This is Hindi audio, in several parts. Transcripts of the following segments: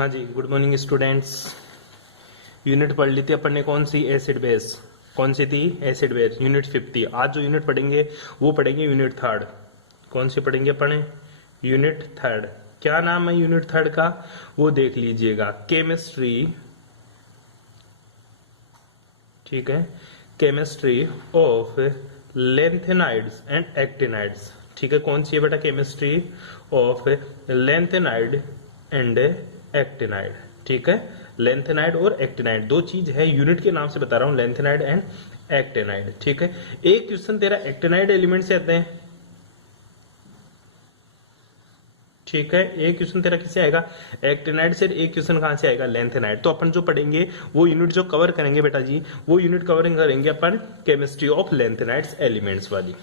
हाँ जी, गुड मॉर्निंग स्टूडेंट्स। यूनिट पढ़ ली थी अपन ने, कौन सी? Acid base. कौन सी थी? Acid base, unit 50। आज जो यूनिट पढ़ेंगे वो पढ़ेंगे यूनिट थर्ड। कौन सी पढ़ेंगे अपन? Unit third. क्या नाम है यूनिट थर्ड का? वो देख लीजिएगा, केमिस्ट्री। ठीक है, chemistry of lanthanides and actinides. ठीक है, कौन सी है बेटा? Chemistry of lanthanide and actinide. ठीक है, लेंथेनाइड और एक्टिनाइड दो चीज है, यूनिट के नाम से बता रहा हूं, लेंथेनाइड एंड एक्टिनाइड। ठीक है, एक क्वेश्चन तेरा एक्टिनाइड एलिमेंट से आते हैं। ठीक है, एक क्वेश्चन तेरा किससे आएगा? एक्टिनाइड से। एक क्वेश्चन कहां से आएगा? लेंथेनाइड। तो अपन जो पढ़ेंगे वो यूनिट जो कवर करेंगे बेटा जी, वो यूनिट कवरिंग करेंगे अपन केमिस्ट्री ऑफ लेंथेनाइड्स एलिमेंट्स वाली।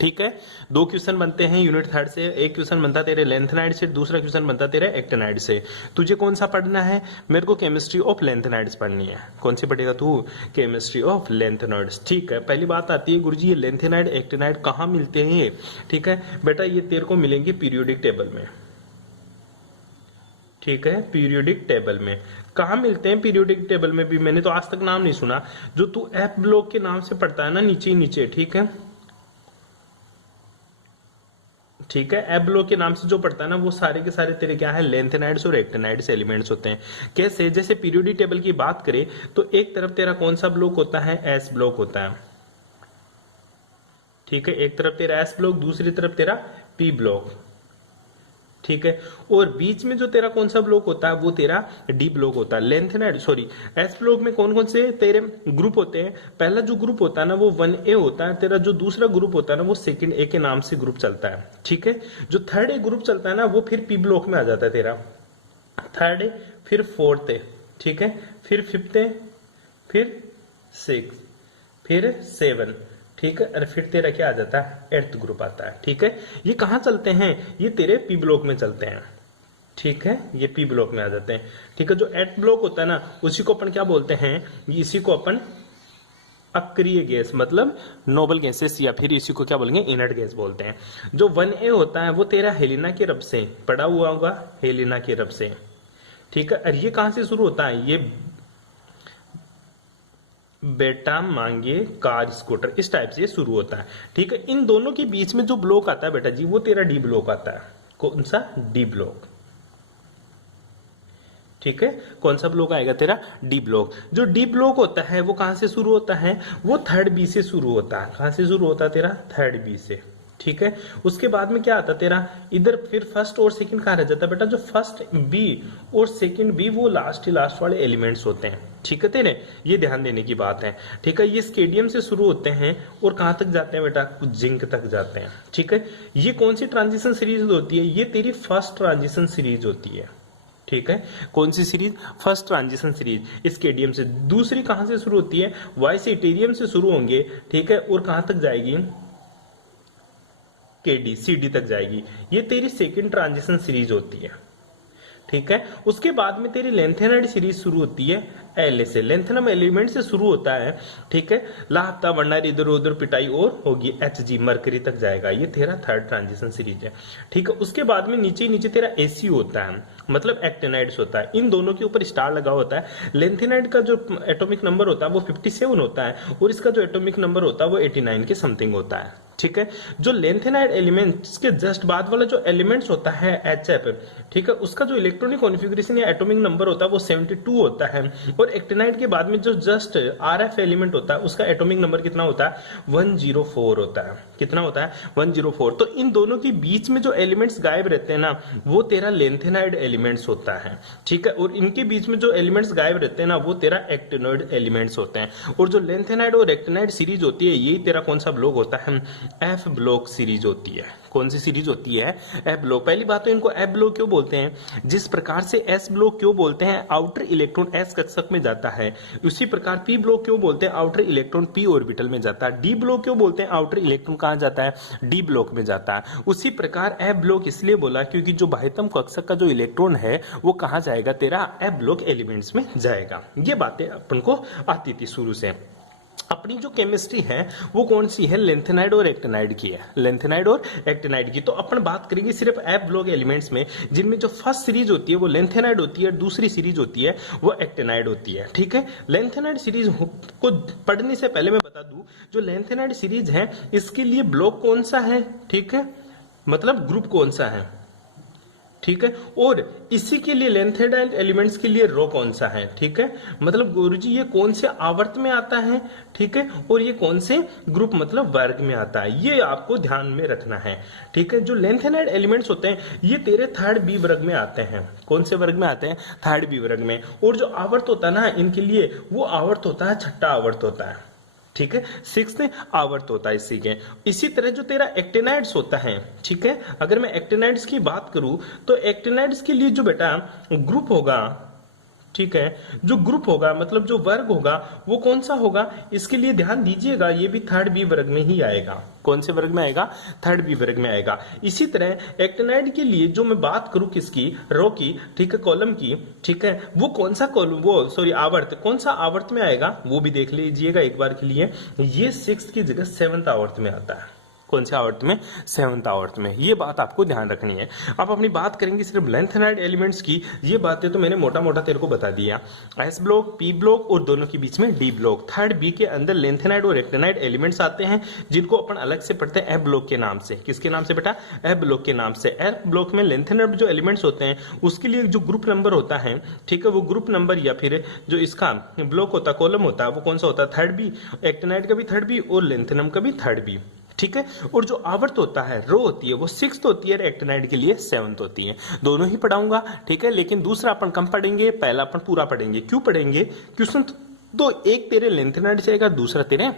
ठीक है, दो क्वेश्चन बनते हैं यूनिट थर्ड से। एक क्वेश्चन बनता तेरे लेंथेनाइड से, दूसरा क्वेश्चन बनता तेरे एक्टिनाइड से। तुझे कौन सा पढ़ना है? मेरे को केमिस्ट्री ऑफ लेंथेनाइड्स पढ़नी है। कौन सी पढ़ेगा तू? Chemistry of lanthanides. ठीक है, पहली बात आती है गुरुजी, ये लेंथेनाइड एक्टिनाइड कहाँ मिलते हैं ये? ठीक है बेटा, ये तेरे को मिलेंगे पीरियोडिक टेबल में। ठीक है, पीरियोडिक टेबल में। कहा मिलते हैं पीरियोडिक टेबल में? भी मैंने तो आज तक नाम नहीं सुना। जो तू एफ ब्लॉक के नाम से पढ़ता है ना, नीचे ही नीचे। ठीक है, ठीक है, एफ ब्लॉक के नाम से जो पढ़ता है ना, वो सारे के सारे तेरे क्या है? लेंथेनाइड्स और एक्टिनाइड्स एलिमेंट्स होते हैं। कैसे? जैसे पीरियोडिक टेबल की बात करें तो एक तरफ तेरा कौन सा ब्लॉक होता है? एस ब्लॉक होता है। ठीक है, एक तरफ तेरा एस ब्लॉक, दूसरी तरफ तेरा पी ब्लॉक। ठीक है, और बीच में जो तेरा कौन सा ब्लॉक होता है? वो तेरा डी ब्लॉक होता है। लेंथेनाइड सॉरी एस ब्लॉक में कौन कौन से तेरे ग्रुप होते हैं? पहला जो ग्रुप होता है ना, वो 1A होता है तेरा। जो दूसरा ग्रुप होता है ना, वो सेकंड ए के नाम से ग्रुप चलता है। ठीक है, जो थर्ड ए ग्रुप चलता है ना, वो फिर पी ब्लॉक में आ जाता है तेरा। थर्ड ए, फिर फोर्थ ए, ठीक है, फिर फिफ्थ ए, फिर सिक्स, फिर सेवन। ठीक है, और फिर तेरा क्या आ जाता है? एर्थ ग्रुप आता है। ठीक है, ये कहां चलते हैं? ये तेरे पी ब्लॉक में चलते हैं। ठीक है, ये पी ब्लॉक में आ जाते हैं। ठीक है, जो एट ब्लॉक होता है ना, उसी को अपन क्या बोलते हैं? इसी को अपन अक्रिय गैस मतलब नोबल गैसेस, या फिर इसी को क्या बोलेंगे? इनर्ट गैस बोलते हैं। जो 1A होता है वो तेरा हेलिना के रब से पड़ा हुआ होगा, हेलिना के रब से। ठीक है, और ये कहां से शुरू होता है? ये बेटा मांगे कार स्कूटर, इस टाइप से शुरू होता है। ठीक है, इन दोनों के बीच में जो ब्लॉक आता है बेटा जी, वो तेरा डी ब्लॉक आता है। कौन सा? D block. ठीक है, कौन सा ब्लॉक आएगा तेरा? D block. जो डी ब्लॉक होता है वो कहां से शुरू होता है? वो थर्ड बी से शुरू होता है। कहां से शुरू होता है तेरा? थर्ड बी से। ठीक है, उसके बाद में क्या आता तेरा? इधर फिर फर्स्ट और सेकंड कहां रह जाता है बेटा? जो फर्स्ट बी और सेकंड बी, वो लास्ट वाले एलिमेंट्स होते हैं। ठीक है तेरे, ये ध्यान देने की बात है। ठीक है, ये स्केडियम से शुरू होते हैं और कहां तक जाते हैं बेटा? जिंक तक जाते हैं। ठीक है, ये कौन सी ट्रांजिशन सीरीज होती है? ये तेरी फर्स्ट ट्रांजिशन सीरीज होती है। ठीक है, कौन सी series? First transition series. Scandium से। दूसरी कहां से शुरू होती है? वाइसेटेरियम से शुरू होंगे। ठीक है, और कहां तक जाएगी? केडी, सीडी तक जाएगी। ये तेरी सेकंड ट्रांजिशन सीरीज होती है। ठीक है, उसके बाद में तेरी लेंथेनाइड सीरीज शुरू होती है एल से। लेंथेनम एलिमेंट से शुरू होता है। ठीक है, लापता वर्णर इधर उधर पिटाई और होगी Hg, मरकरी तक जाएगा। ये तेरा थर्ड ट्रांजिशन सीरीज है। ठीक है, उसके बाद में नीचे नीचे तेरा एसी होता है, मतलब एक्टिनाइड्स होता है। इन दोनों के ऊपर स्टार लगा होता है। लेंथेनाइड का जो एटॉमिक नंबर होता है वो 57 होता है, और इसका जो एटॉमिक नंबर होता है वो 89 के समथिंग होता है। ठीक है, जो लेंथेनाइड एलिमेंट्स के जस्ट बाद वाला जो एलिमेंट्स होता है HF, ठीक है, उसका जो इलेक्ट्रॉनिक कॉन्फ़िगरेशन या एटॉमिक नंबर होता है वो 72 होता है। और एक्टिनाइड के बाद में जो जस्ट RF एलिमेंट होता है उसका एटॉमिक नंबर कितना होता है? 104 होता है। कितना होता है? 104। तो इन दोनों के बीच में जो एलिमेंट्स गायब रहते हैं ना, वो तेरा लेंथेनाइड एलिमेंट्स होता है। ठीक है, और इनके बीच में जो एलिमेंट्स गायब रहते हैं ना, वो तेरा एक्टिनोइड एलिमेंट्स होते हैं। और जो लेंथेनाइड और एक्टिनाइड सीरीज होती है, यही तेरा कौन सा ब्लॉक होता है? एफ ब्लॉक सीरीज होती है। कौन सी सीरीज होती है? F block. पहली बात तो इनको एफ ब्लॉक क्यों बोलते हैं? जिस प्रकार से एस ब्लॉक क्यों बोलते हैं? आउटर इलेक्ट्रॉन एस कक्षक में जाता है। उसी प्रकार पी ब्लॉक क्यों बोलते हैं? आउटर इलेक्ट्रॉन पी ऑर्बिटल में जाता है। डी ब्लॉक क्यों बोलते हैं? आउटर इलेक्ट्रॉन कहां जाता है? डी ब्लॉक में जाता है। उसी प्रकार एफ ब्लॉक इसलिए बोला क्योंकि जो बाह्यतम कक्षक का जो इलेक्ट्रॉन है वो कहां जाएगा? तेरा एफ ब्लॉक एलिमेंट्स में जाएगा। ये बातें अपन को आती थी शुरू से। अपनी जो केमिस्ट्री है वो कौन सी है, लेंथेनाइड और एक्टिनाइड की है, लेंथेनाइड और एक्टिनाइड की। तो अपन बात करेंगे सिर्फ एफ ब्लॉक एलिमेंट्स में, जिनमें जो फर्स्ट सीरीज होती है वो लेंथेनाइड होती है, दूसरी सीरीज होती है वो एक्टिनाइड होती है। ठीक है, लेंथेनाइड सीरीज को पढ़ने से पहले मैं बता दूं, जो लेंथेनाइड सीरीज है इसके लिए ब्लॉक कौन सा है, ठीक है, मतलब ग्रुप कौन सा है, ठीक है, और इसी के लिए लेंथेनाइड एलिमेंट्स के लिए रो कौन सा है, ठीक है, मतलब गुरुजी ये कौन से आवर्त में आता है, ठीक है, और ये कौन से ग्रुप मतलब वर्ग में आता है, ये आपको ध्यान में रखना है। ठीक है, जो लेंथेनाइड एलिमेंट्स होते हैं ये तेरे थर्ड बी वर्ग में आते हैं। कौन से वर्ग में आते हैं, थर्ड बी वर्ग में। और जो आवर्त होता है ना इनके लिए, वो आवर्त होता है छठा आवर्त होता है, ठीक है, सिक्स्थ आवर्त होता है इसी के। इसी तरह जो तेरा एक्टिनाइड्स होता है, ठीक है, अगर मैं एक्टिनाइड्स की बात करूं तो एक्टिनाइड्स के लिए जो बेटा ग्रुप होगा, ठीक है, जो ग्रुप होगा मतलब जो वर्ग होगा वो कौन सा होगा, इसके लिए ध्यान दीजिएगा, ये भी थर्ड बी वर्ग में ही आएगा। कौन से वर्ग में आएगा, थर्ड बी वर्ग में आएगा। इसी तरह एक्टिनाइड के लिए जो मैं बात करूं किसकी, रो की, ठीक है, कॉलम की, ठीक है, वो कौन सा कॉलम, वो सॉरी आवर्त, कौन सा आवर्त में आएगा वो भी देख लीजिएगा एक बार के लिए। ये सिक्स्थ की जगह सेवंथ आवर्त में आता है। कौन से आवर्त में, सेवंथ आवर्त में। ये बात आपको ध्यान रखनी है। अब अपनी बात करेंगे सिर्फ लेंथेनाइड एलिमेंट्स की। ये बातें तो मैंने मोटा मोटा तेरे को बता दिया, एस ब्लॉक, पी ब्लॉक और दोनों के बीच में डी ब्लॉक। थर्ड बी के अंदर लेंथेनाइड और एक्टिनाइड एलिमेंट्स आते हैं, जिनको अपन अलग से पढ़ते हैं एफ ब्लॉक के नाम से। किसके नाम से बेटा, एफ ब्लॉक के नाम से। एफ ब्लॉक में लेंथेनाइड जो एलिमेंट्स होते हैं उसके लिए जो ग्रुप नंबर होता है, ठीक है, वो ग्रुप नंबर या फिर जो इसका ब्लॉक होता है, कॉलम होता है, वो कौन सा होता है, थर्ड बी। एक्टिनाइड का भी थर्ड बी और लेंथेनम का भी थर्ड बी, ठीक है। और जो आवर्त होता है, रो होती है, वो सिक्स्थ होती है, एक्टिनाइड के लिए सेवंथ होती है। दोनों ही पढ़ाऊंगा, ठीक है, लेकिन दूसरा अपन कम पढ़ेंगे, पहला अपन पूरा पढ़ेंगे। क्यों पढ़ेंगे, क्वेश्चन तो एक तेरे लेंथेनाइड से आएगा, दूसरा तेरे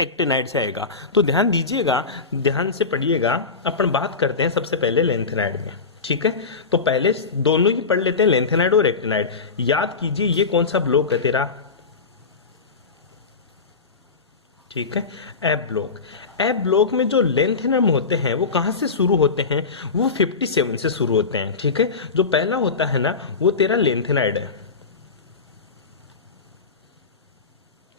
एक्टिनाइड से आएगा। तो ध्यान दीजिएगा, ध्यान से पढ़िएगा। अपन बात करते हैं सबसे पहले लेंथेनाइड में, ठीक है। तो पहले दोनों ही पढ़ लेते हैं, लेंथेनाइड और एक्टिनाइड। याद कीजिए ये कौन सा ब्लॉक है तेरा, ठीक है, एफ ब्लॉक। एफ ब्लॉक में जो लेंथेनम होते हैं वो कहां से शुरू होते हैं, वो 57 से शुरू होते हैं, ठीक है। जो पहला होता है ना वो तेरा लेंथेनाइड है,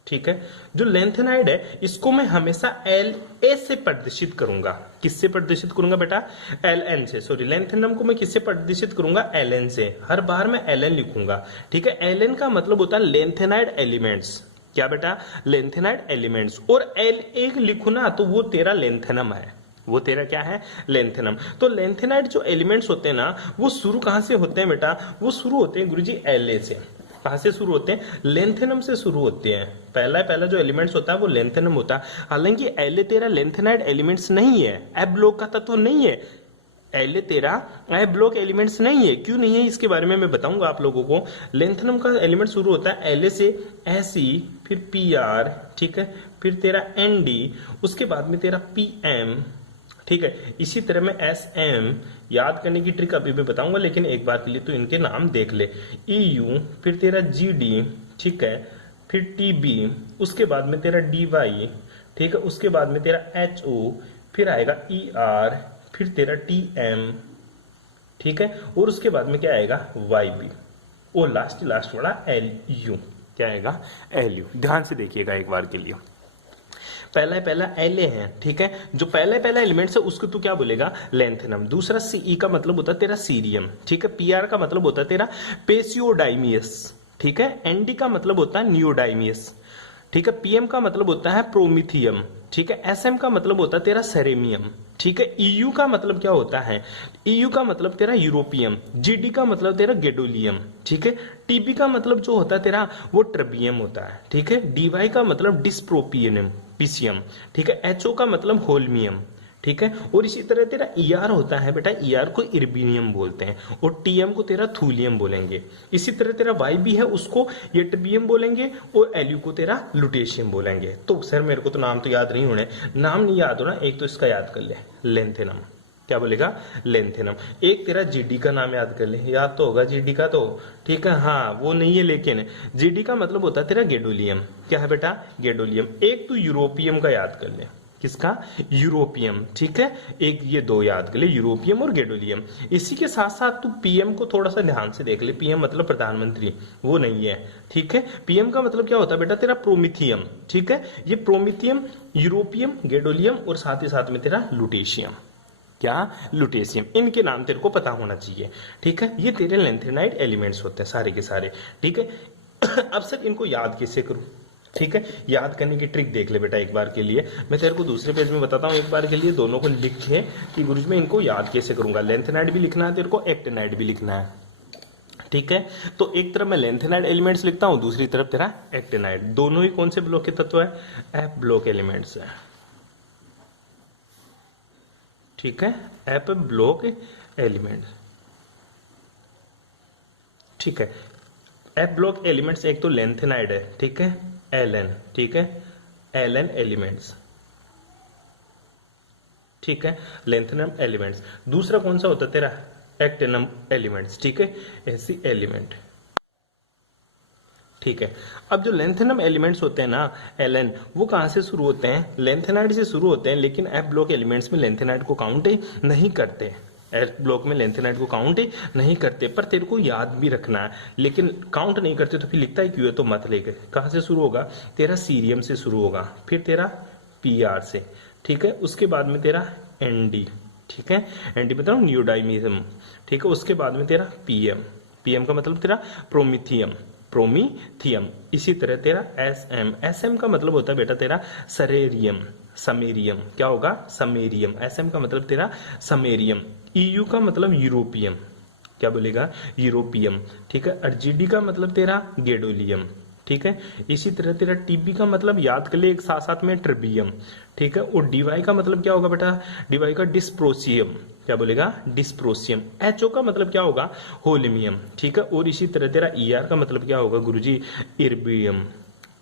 ठीक है। जो लेंथेनाइड है इसको मैं हमेशा एल ए से प्रदर्शित करूंगा। किससे प्रदर्शित करूंगा बेटा, एल एन से। सॉरी, लेंथेनम को मैं किससे प्रदर्शित करूंगा, एल एन से। हर बार मैं एल एन लिखूंगा, ठीक है। एल एन का मतलब होता है लेंथेनाइड एलिमेंट्स। क्या बेटा, लेंथेनाइड एलिमेंट्स। और एल एक लिखू ना तो वो तेरा लेंथेनम है, वो तेरा क्या है, लेंथेनम। तो लेंथेनाइड जो एलिमेंट्स होते हैं ना वो शुरू कहां से होते हैं बेटा, वो शुरू होते हैं गुरुजी एल ए से। कहां से शुरू होते हैं, लेंथेनम से शुरू होते हैं। पहला जो एलिमेंट्स होता है वो लेंथेनम होता है। हालांकि एल तेरा लेंथेनाइड एलिमेंट्स नहीं है, एफ ब्लॉक का तत्व नहीं है। एल तेरा एफ ब्लॉक एलिमेंट्स नहीं है। क्यों नहीं है इसके बारे में मैं बताऊंगा आप लोगों को। लेंथेनम का एलिमेंट शुरू होता है एल से, एस ई, फिर पी आर, ठीक है, फिर तेरा एन डी, उसके बाद में तेरा पी एम, ठीक है। इसी तरह में एस एम। याद करने की ट्रिक अभी भी बताऊंगा, लेकिन एक बार के लिए तो इनके नाम देख ले। ई यू, फिर तेरा जी डी, ठीक है, फिर टी बी, उसके बाद में तेरा डी वाई, ठीक है, उसके बाद में तेरा एच ओ, फिर आएगा ई आर, फिर तेरा टी एम, ठीक है, और उसके बाद में क्या आएगा, वाई बी, और लास्ट वाला एल यू। क्या आएगा, एल यू। ध्यान से देखिएगा एक बार के लिए। पहला एल ए है, ठीक है। जो पहला एलिमेंट है उसको तू क्या बोलेगा, लेंथेनम। दूसरा सीई का मतलब होता है तेरा सीरियम, ठीक है। पीआर का मतलब होता है तेरा पेसियोडाइमियस, ठीक है। एनडी का मतलब होता है नियोडाइमियस, ठीक है। पीएम का मतलब होता है प्रोमिथियम, ठीक है। एसएम का मतलब होता है तेरा सेरेमियम, ठीक है। ईयू का मतलब क्या होता है, ईयू का मतलब तेरा यूरोपियम। जीडी का मतलब तेरा गेडोलियम, ठीक है। टीबी का मतलब जो होता है तेरा वो ट्रबियम होता है, ठीक है। डीवाई का मतलब डिस्प्रोपियनम पीसीएम, ठीक है। एचओ का मतलब होल्मियम, ठीक है। और इसी तरह तेरा ईआर होता है बेटा, ईआर को इर्बिनियम बोलते हैं, और टीएम को तेरा थूलियम बोलेंगे। इसी तरह तेरा वाई भी है, उसको यटबियम बोलेंगे, और एलयू को तेरा लुटेशियम बोलेंगे। तो सर मेरे को तो नाम तो याद नहीं होने, नाम नहीं याद होना, एक तो इसका याद कर ले, लेंथेनम। क्या बोलेगा, लेंथेनम। एक तेरा जीडी का नाम याद कर ले, याद तो होगा जीडी का तो, ठीक है। हाँ वो नहीं है, लेकिन जीडी का मतलब होता है तेरा गेडोलियम। क्या है बेटा, गेडोलियम। एक तू यूरोपियम का याद कर ले। किसका? यूरोपियम। ठीक है, एक ये दो याद कर ले, यूरोपियम और गैडोलियम। इसी के साथ साथ तू पीएम को थोड़ा सा ध्यान से देख ले। पीएम मतलब प्रधानमंत्री, वो नहीं है। ठीक है, पीएम का मतलब क्या होता है बेटा? तेरा प्रोमिथियम। ठीक है, ये प्रोमिथियम, यूरोपियम, गैडोलियम और साथ ही साथ में तेरा लुटेशियम। क्या? लुटेशियम। इनके नाम तेरे को पता होना चाहिए। ठीक है, ये तेरे लेंथेनाइड एलिमेंट्स होते हैं सारे के सारे। ठीक है, अब सर इनको याद कैसे करूं? ठीक है, याद करने की ट्रिक देख ले बेटा एक बार के लिए। मैं तेरे को दूसरे पेज में बताता हूं, एक बार के लिए दोनों को लिख के कि गुरुजी मैं इनको याद कैसे करूंगा। लेंथेनाइड भी लिखना है तेरे को, एक्टिनाइड भी लिखना है। ठीक है, तो एक तरफ मैं लेंथेनाइड एलिमेंट्स लिखता हूं, दूसरी तरफ तेरा एक्टिनाइड। दोनों ही कौन से ब्लॉक के तत्व है? एफ ब्लॉक एलिमेंट्स है। ठीक है, एफ ब्लॉक एलिमेंट। ठीक है, एफ ब्लॉक एलिमेंट्स एक तो लेंथेनाइड है। ठीक है, एलएन। ठीक है, एलएन एलिमेंट्स। ठीक है, लेंथेनम एलिमेंट्स। दूसरा कौन सा होता है तेरा? एक्टिनम एलिमेंट्स। ठीक है, ऐसी एलिमेंट। ठीक है, अब जो लेंथेनम एलिमेंट्स होते हैं ना एलएन, वो कहां से शुरू होते हैं? लेंथेनाइड से शुरू होते हैं, लेकिन एफ ब्लॉक एलिमेंट्स में लेंथेनाइड को काउंट नहीं करते। एफ ब्लॉक में लेंथेनाइड को काउंट नहीं करते, पर तेरे को याद भी रखना है। लेकिन काउंट नहीं करते तो फिर लिखता है क्यों है, तो मत लेके। कहां से शुरू होगा? तेरा सीरियम से शुरू होगा, फिर तेरा पीआर से। ठीक है, उसके बाद में तेरा एनडी। ठीक है, एनडी मतलब न्यूडाइमिज्म। ठीक है, उसके बाद में तेरा पीएम। पीएम का मतलब तेरा प्रोमिथियम, प्रोमीथियम। इसी तरह तेरा एसएम। एसएम का मतलब होता है बेटा तेरा सरेरियम, समेरियम। क्या होगा? समेरियम। एसएम का मतलब तेरा समेरियम। ईयू का मतलब यूरोपियम। क्या बोलेगा? यूरोपियम। ठीक है, और जीडी का मतलब तेरा गैडोलियम। ठीक है, इसी तरह तेरा टीबी का मतलब याद कर ले एक साथ साथ में ट्रिबियम। ठीक है, और डीवाई का मतलब क्या होगा बेटा? डीवाई का डिस्प्रोसियम। क्या बोलेगा? डिस्प्रोसियम। एचओ का मतलब क्या होगा? होलिमियम। ठीक है, और इसी तरह तेरा ईआर का मतलब क्या होगा गुरुजी? इर्बियम,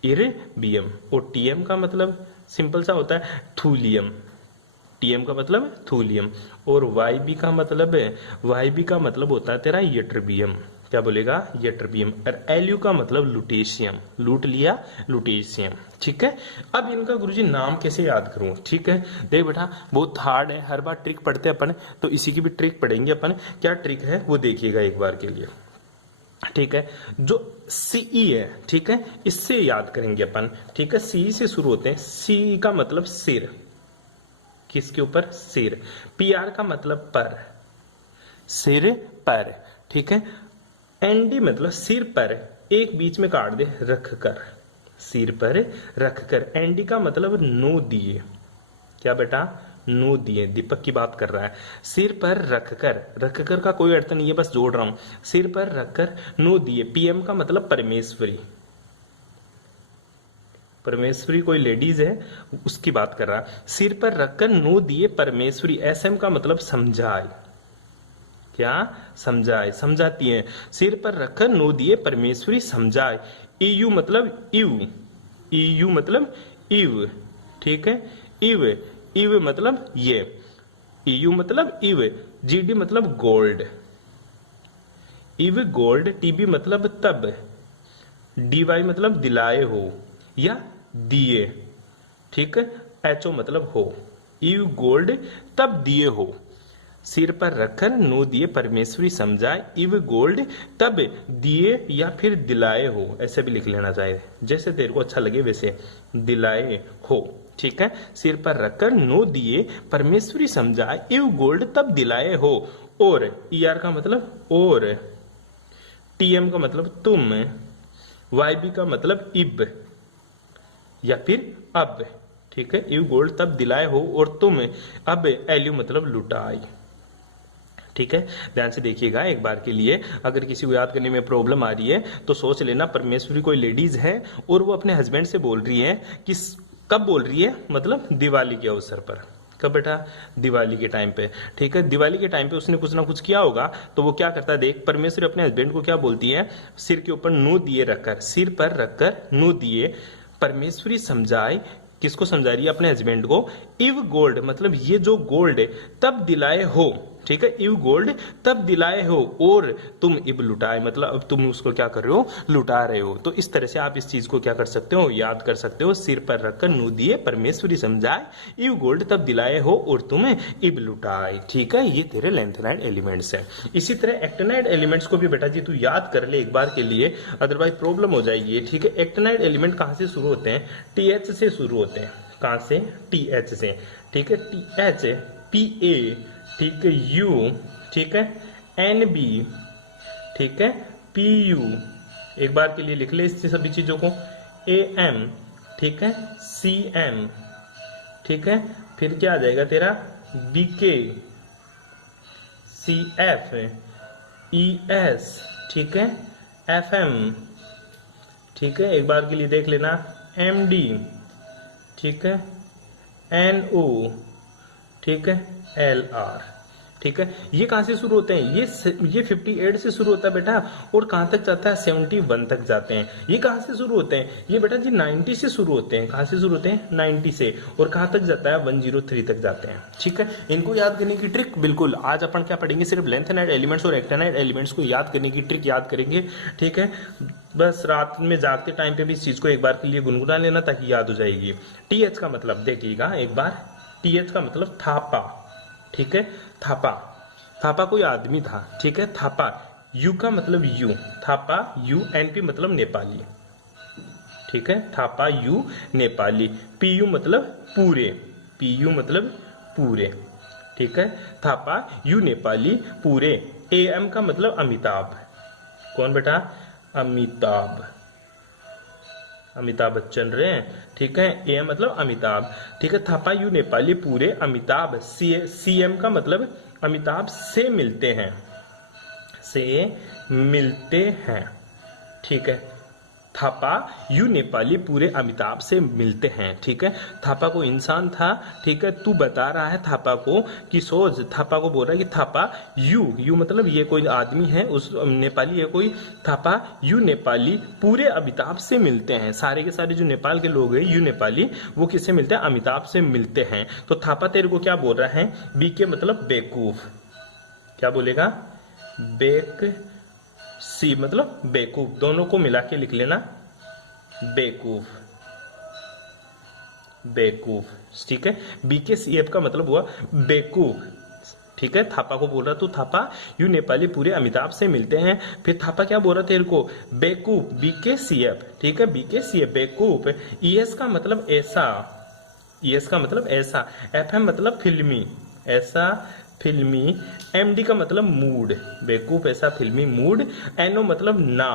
इर्बियम। और टीएम का मतलब सिंपल सा होता है थूलियम। टीएम का मतलब थूलियम। और वाईबी का मतलब है, वाईबी का मतलब होता है तेरा यट्रबियम। क्या बोलेगा? यट्रबियम। और एलयू का मतलब लुटेशियम। लूट लिया, लुटेशियम। ठीक है, अब इनका गुरुजी नाम कैसे याद करूं? ठीक है, देख बेटा बहुत हार्ड है, हर बार ट्रिक पढ़ते हैं अपन, तो इसी की भी ट्रिक पढ़ेंगे अपन। क्या ट्रिक है वो देखिएगा एक बार के लिए। ठीक है, जो सीई है, ठीक है, इससे याद करेंगे अपन। ठीक है, सी से शुरू होते हैं। सी का मतलब सिर, किसके ऊपर? सिर। पीआर का मतलब पर, सिर पर। ठीक है, एनडी मतलब सिर पर एक बीच में काट दे, रख कर, सिर पर रख कर। एनडी का मतलब नो दिए। क्या बेटा? नो दिए। दीपक की बात कर रहा है। सिर पर रख कर, रख कर का कोई अर्थ नहीं है, बस जोड़ रहा हूं। सिर पर रख कर नो दिए। पीएम का मतलब परमेश्वरी। परमेश्वरी कोई लेडीज है, उसकी बात कर रहा। सिर पर रखकर नो दिए परमेश्वरी। एसएम का मतलब समझाए। क्या? समझाए, समझाती है। सिर पर रखकर नो दिए परमेश्वरी समझाए। ईयू मतलब इव, ईयू मतलब इव। ठीक है, इव, इव मतलब ये, ईयू मतलब इव। जीडी मतलब गोल्ड, इव गोल्ड। टीबी मतलब तब, डीवाई मतलब दिलाए हो या दिए। ठीक है, एचओ मतलब हो। यू गोल्ड तब दिए हो। सिर पर रखकर नो दिए परमेश्वरी समझाए। इव गोल्ड तब दिए या फिर दिलाए हो, ऐसे भी लिख लेना चाहिए, जैसे तेरे को अच्छा लगे वैसे। दिलाए हो। ठीक है, सिर पर रखकर नो दिए परमेश्वरी समझाए। इव गोल्ड तब दिलाए हो। और ईआर का मतलब और, टीएम का मतलब तुम, वाईबी का मतलब इब या फिर अब। ठीक है, यू गोल्ड तब दिलाए हो और तुम अब एल्यू मतलब लुटाई। ठीक है, ध्यान से देखिएगा एक बार के लिए। अगर किसी को याद करने में प्रॉब्लम आ रही है तो सोच लेना परमेश्वरी कोई लेडीज है और वो अपने हस्बैंड से बोल रही है कि कब बोल रही है? मतलब दिवाली के अवसर पर। कब बेटा? दिवाली के टाइम पे। ठीक है, दिवाली के टाइम पे उसने कुछ ना कुछ किया होगा, तो वो क्या करता है देख, परमेश्वरी अपने हस्बैंड को क्या बोलती है? सिर के ऊपर नो दिए रखकर, सिर पर रखकर नो दिए परमेश्वरी समझाए। किसको समझा रही है? अपने हस्बैंड को। इव गोल्ड मतलब ये जो गोल्ड है तब दिलाए हो, ठीक है, यू गोल्ड तब दिलाए हो और तुम इब लुटाए, मतलब अब तुम उसको क्या कर रहे हो, लुटा रहे हो। तो इस तरह से आप इस चीज को क्या कर सकते हो, याद कर सकते हो। सिर पर रखकर नू दिए परमेश्वरी समझाए, यू गोल्ड तब दिलाए हो और तुम्हें इब लुटाए। ठीक है, ये तेरे लेंथेनाइड एलिमेंट्स है। इसी तरह एक्टिनाइड एलिमेंट्स को भी बेटा जी तू याद कर ले एक बार के लिए, अदरवाइज प्रॉब्लम हो जाएगी। ठीक है, एक्टिनाइड एलिमेंट कहां से शुरू होते हैं, टीएच से शुरू होते हैं। कहां से, टीएच से। ठीक है, टीएच, पी ए, ठीक है, यू, ठीक है, एन बी, ठीक है, पी यू, एक बार के लिए लिख ले इस सभी चीजों को, ए एम, ठीक है, सी एम, ठीक है, फिर क्या आ जाएगा तेरा, बी के, सी एफ, ई एस, ठीक है, एफ एम, ठीक है, एक बार के लिए देख लेना, एम डी, ठीक है, एन ओ, ठीक है, एल आर। ठीक है, ये कहां से शुरू होते हैं, ये 58 से शुरू होता है बेटा, और कहां तक जाता है, 71 तक जाते हैं। ये कहां से शुरू होते हैं, ये बेटा जी 90 से शुरू होते हैं। कहां से शुरू होते हैं, 90 से, और कहां तक जाता है, 103 तक जाते हैं। ठीक है, इनको याद करने की ट्रिक, बिल्कुल आज अपन क्या पढ़ेंगे, सिर्फ लेंथेनाइड एलिमेंट्स और एक्टिनाइड एलिमेंट्स को याद करने की ट्रिक याद करेंगे। ठीक है, बस रात में जागते टाइम पे भी इस चीज को एक बार के लिए गुनगुना लेना ताकि याद हो जाएगी। टीएच का मतलब देखिएगा एक बार, टीएच का मतलब थापा। ठीक है, थापा, थापा कोई आदमी था। ठीक है, थापा, यू का मतलब यू, थापा यू, एनपी मतलब नेपाली। ठीक है, थापा यू नेपाली, पीयू मतलब पूरे, पीयू मतलब पूरे। ठीक है, थापा यू नेपाली पूरे। एएम का मतलब अमिताभ, कौन बेटा, अमिताभ, अमिताभ बच्चन रहे हैं। ठीक है, एम मतलब अमिताभ। ठीक है, थापा यू नेपाली पूरे अमिताभ, सीएम का मतलब अमिताभ से मिलते हैं, से मिलते हैं। ठीक है, थापा यू नेपाली पूरे अमिताभ से मिलते हैं। ठीक है, थापा को इंसान था। ठीक है, तू बता रहा है थापा को कि सोच, थापा को बोल रहा है कि थापा यू मतलब ये कोई आदमी है, उस नेपाली है कोई, थापा यू नेपाली पूरे अमिताभ से मिलते हैं। सारे के सारे जो नेपाल के लोग हैं यू नेपाली, वो किससे मिलते हैं, अमिताभ से मिलते हैं। तो थापा तेरे को क्या बोल रहा है, बी के मतलब बेवकूफ, क्या बोलेगा, बेक, सी मतलब बेवकूफ, दोनों को मिला के लिख लेना, बेवकूफ, बेवकूफ। ठीक है, बी के सी एफ का मतलब हुआ बेवकूफ। ठीक है, थापा को बोल रहा तू थापा यू नेपाली पूरे अमिताभ से मिलते हैं। फिर थापा क्या बोल रहा तेरे को, बेवकूफ, बी के सी एफ। ठीक है, बी के सी एफ बेवकूफ। ईएस का मतलब ऐसा, ईएस का मतलब ऐसा, एफएम मतलब फिल्मी, ऐसा फिल्मी। एमडी का मतलब मूड, बेवकूफ ऐसा फिल्मी मूड। एनओ मतलब ना,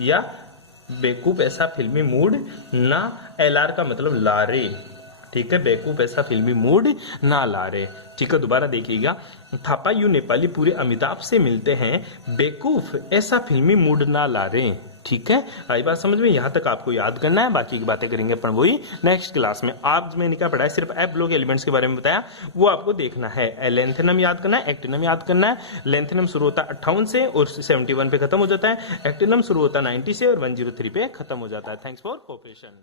या बेवकूफ ऐसा फिल्मी मूड ना। एलआर का मतलब लारे। ठीक है, बेवकूफ ऐसा फिल्मी मूड ना लारे। ठीक है, दोबारा देखिएगा, थापा यू नेपाली पूरे अमिताभ से मिलते हैं, बेवकूफ ऐसा फिल्मी मूड ना लारे। ठीक है, आई बात समझ में, यहां तक आपको याद करना है, बाकी की बातें करेंगे अपन वही नेक्स्ट क्लास में। आज मैंने क्या पढ़ा है, सिर्फ एफ ब्लॉक एलिमेंट्स के बारे में बताया, वो आपको देखना है। लेंथेनम याद करना है, एक्टिनम याद करना है। लेंथेनम शुरू होता है 58 से और 71 पे खत्म हो जाता है। एक्टिनम शुरू होता है 90 से और 103 पे खत्म हो जाता है। Thanks for cooperation.